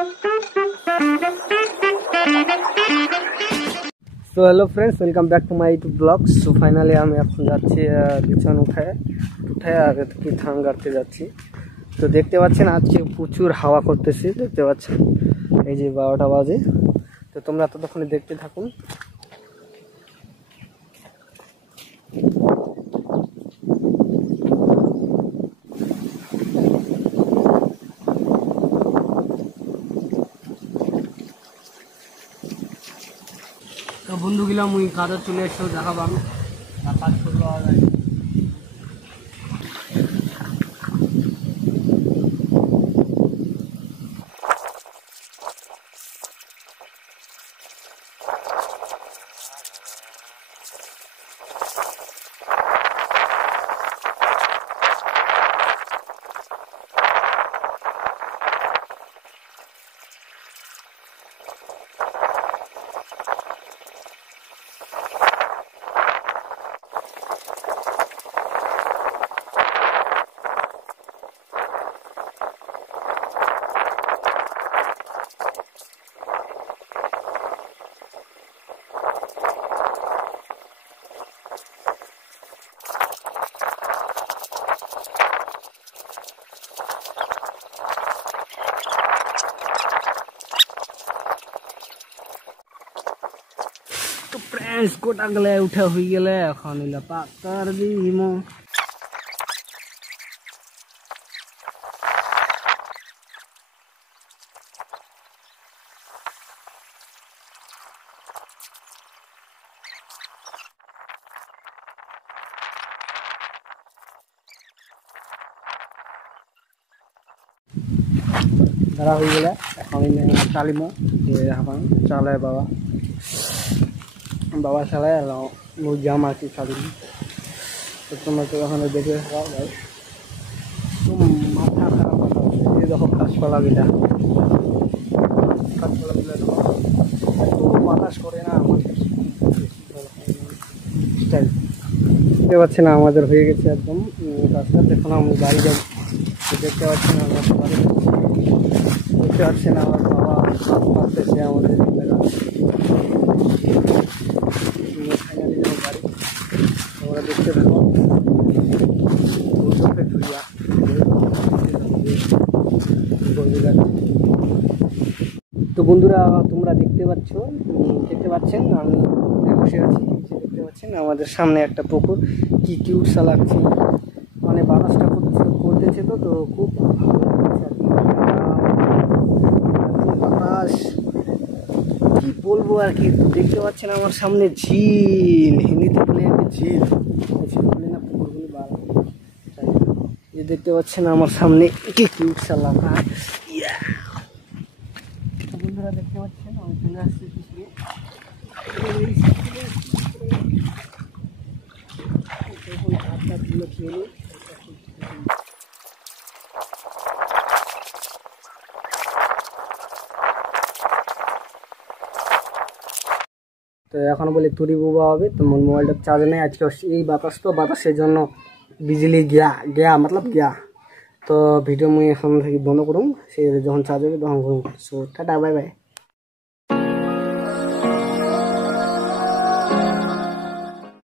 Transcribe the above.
So hello friends, welcome back to my YouTube blog. So finally আমি এখন যাচ্ছি বিছানা উঠায় আর কি ধান গাড়তে যাচ্ছি। তো দেখতে পাচ্ছেন আজকে প্রচুর হাওয়া করতেছি, দেখতে পাচ্ছেন এই যে 12টা বাজে। তো তোমরা ততক্ষণে দেখতে থাকুন। তো বন্ধুগুলা মুই কাজে চলে এসেও দেখাবাম কাজ করবো। তো ফ্রেন্ডস গোটা গেলে উঠে হয়ে গেলে এখন এলা পাকার দিম। ধরা হয়ে গেলে এখন চালিমো এখন চালায় বাবা চালায় জাম আর কি স্বাধীন। তো তোমরা তো ওখানে দেখে খাওয়া ভাই, তো মাথা খারাপ কথা হচ্ছে। এই দেখো গাছপালাগুলা দেখো এত বাতাস করে না আমাদের স্টাইল। দেখতে পাচ্ছি না আমাদের হয়ে গেছে একদম রাস্তা। দেখুন আমি বাড়ি যাবো, দেখতে পাচ্ছি না আমার বাড়ি, দেখতে পাচ্ছি না আমার বাবা আসতেছে আমাদের ফাইনালি যাবো বাড়ি। তোমরা দেখতে থাকো। তো বন্ধুরা তোমরা দেখতে পাচ্ছেন আমি বসে আছি, দেখতে পাচ্ছেন আমাদের সামনে একটা পুকুর। কি কিউটসা লাগছে, মানে বাতাসটা করতেছে তো খুব ভালো লাগছে আর কি। বাতাস কি বলবো আর কি। দেখতে পাচ্ছেন আমার সামনে ঝিল, হিন্দিতে বলে ঝিল বলে না, পুকুরগুলি বাড়া। এই দেখতে পাচ্ছেন আমার সামনে কি কিউটসা লাগা। বন্ধুরা দেখতে পাচ্ছেন আমি চলে আসছি পিছিয়ে। তো এখন বলি তুরি বুবা হবে, তো মোবাইলটা চার্জ নেই আজকে। এই বাতাসের জন্য বিজলি গিয়া মতলব গিয়া। তো ভিডিও মুই এখন থেকে বন্ধ করুন, সে যখন চার্জ হবে তখন করুন। So tata, bye bye.